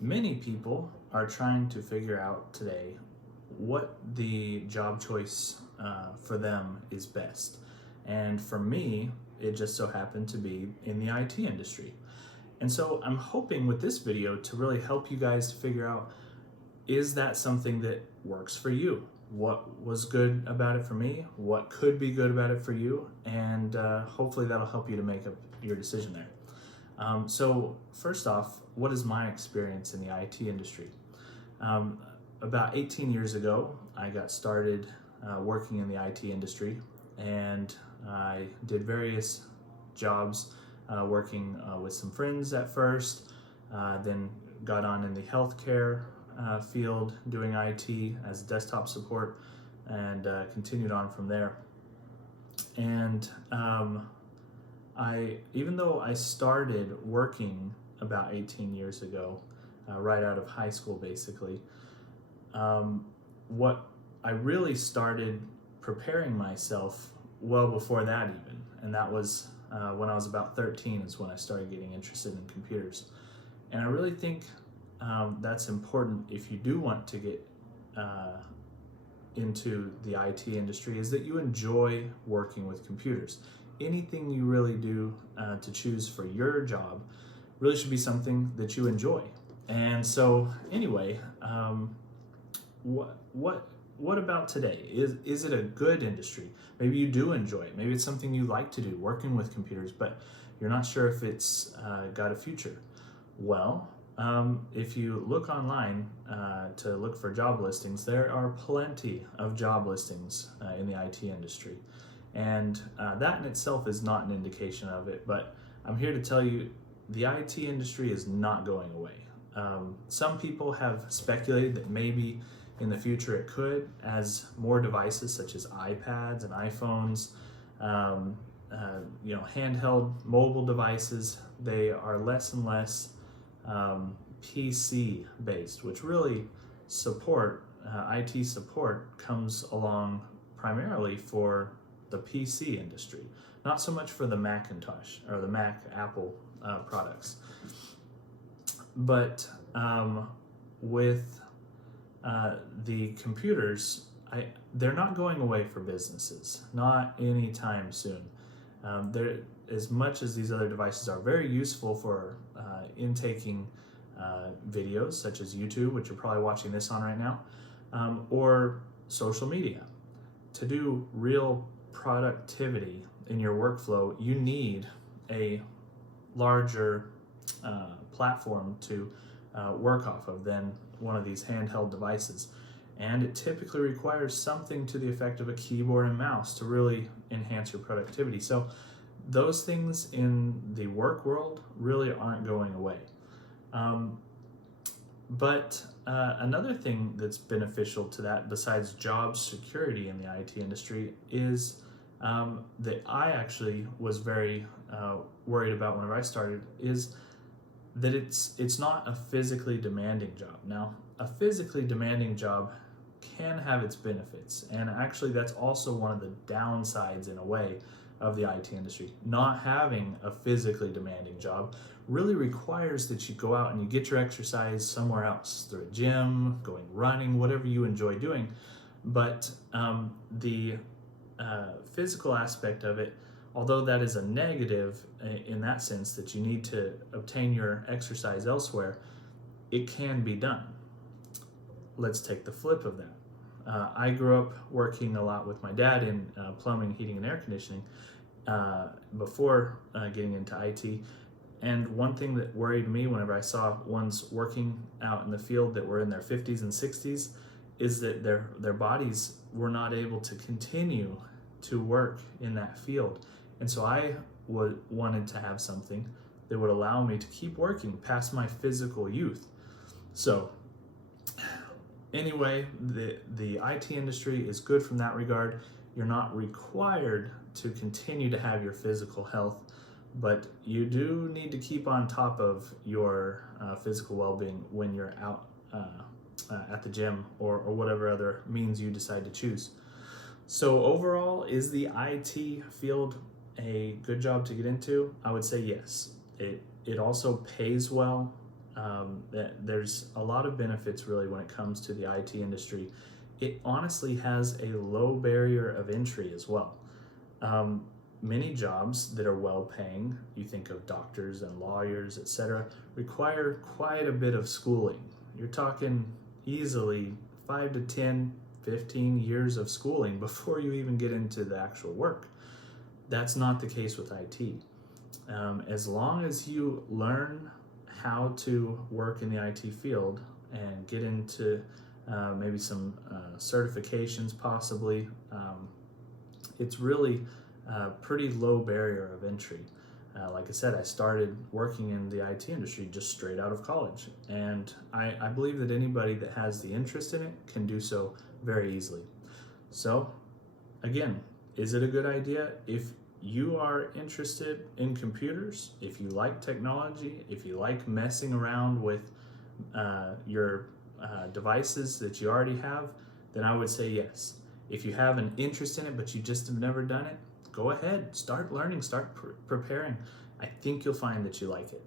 Many people are trying to figure out today what the job choice for them is best. And for me, it just so happened to be in the IT industry. And so I'm hoping with this video to really help you guys figure out, is that something that works for you? What was good about it for me? What could be good about it for you? And hopefully that'll help you to make up your decision there. So first off, what is my experience in the IT industry? Um, about 18 years ago, I got started working in the IT industry, and I did various jobs working with some friends at first, then got on in the healthcare field doing IT as desktop support, and continued on from there. And even though I started working about 18 years ago, right out of high school basically, what I really started preparing myself well before that even, and that was when I was about 13 is when I started getting interested in computers. And I really think that's important if you do want to get into the IT industry, is that you enjoy working with computers. Anything you really do to choose for your job really should be something that you enjoy. And so anyway, what about today? Is it a good industry? Maybe you do enjoy it. Maybe it's something you like to do, working with computers, but you're not sure if it's got a future. Well, if you look online to look for job listings, there are plenty of job listings in the IT industry. And that in itself is not an indication of it, but I'm here to tell you the IT industry is not going away. Some people have speculated that maybe in the future it could, as more devices such as iPads and iPhones, handheld mobile devices, they are less and less PC based, which really IT support comes along primarily for the PC industry, not so much for the Macintosh or the Apple products. But with the computers, they're not going away for businesses, not anytime soon. They're, as much as these other devices are very useful for intaking videos such as YouTube, which you're probably watching this on right now, or social media. To do real productivity in your workflow, you need a larger platform to work off of than one of these handheld devices. And it typically requires something to the effect of a keyboard and mouse to really enhance your productivity. So those things in the work world really aren't going away. But another thing that's beneficial to that, besides job security in the IT industry, is that I actually was very worried about whenever I started, is that it's not a physically demanding job. Now, a physically demanding job can have its benefits, and actually that's also one of the downsides in a way of the IT industry. Not having a physically demanding job really requires that you go out and you get your exercise somewhere else, through a gym, going running, whatever you enjoy doing. But the physical aspect of it, although that is a negative in that sense that you need to obtain your exercise elsewhere, it can be done. Let's take the flip of that. I grew up working a lot with my dad in plumbing, heating, and air conditioning before getting into IT. And one thing that worried me whenever I saw ones working out in the field that were in their 50s and 60s is that their bodies were not able to continue to work in that field. And so I wanted to have something that would allow me to keep working past my physical youth. So anyway, the IT industry is good from that regard. You're not required to continue to have your physical health, but you do need to keep on top of your physical well-being when you're out at the gym or whatever other means you decide to choose. So overall, is the IT field a good job to get into? I would say yes. It also pays well. There's a lot of benefits really when it comes to the IT industry. It honestly has a low barrier of entry as well. Um, Many jobs that are well paying, you think of doctors and lawyers, etc., require quite a bit of schooling. You're talking easily 5 to 10, 15 years of schooling before you even get into the actual work. That's not the case with IT. As long as you learn how to work in the IT field and get into maybe some certifications, possibly, it's really a pretty low barrier of entry. Like I said, I started working in the IT industry just straight out of college, and I believe that anybody that has the interest in it can do so very easily. So, again, is it a good idea? If you are interested in computers, if you like technology, if you like messing around with your devices that you already have, then I would say yes. If you have an interest in it but you just have never done it, go ahead, start learning, start preparing. I think you'll find that you like it.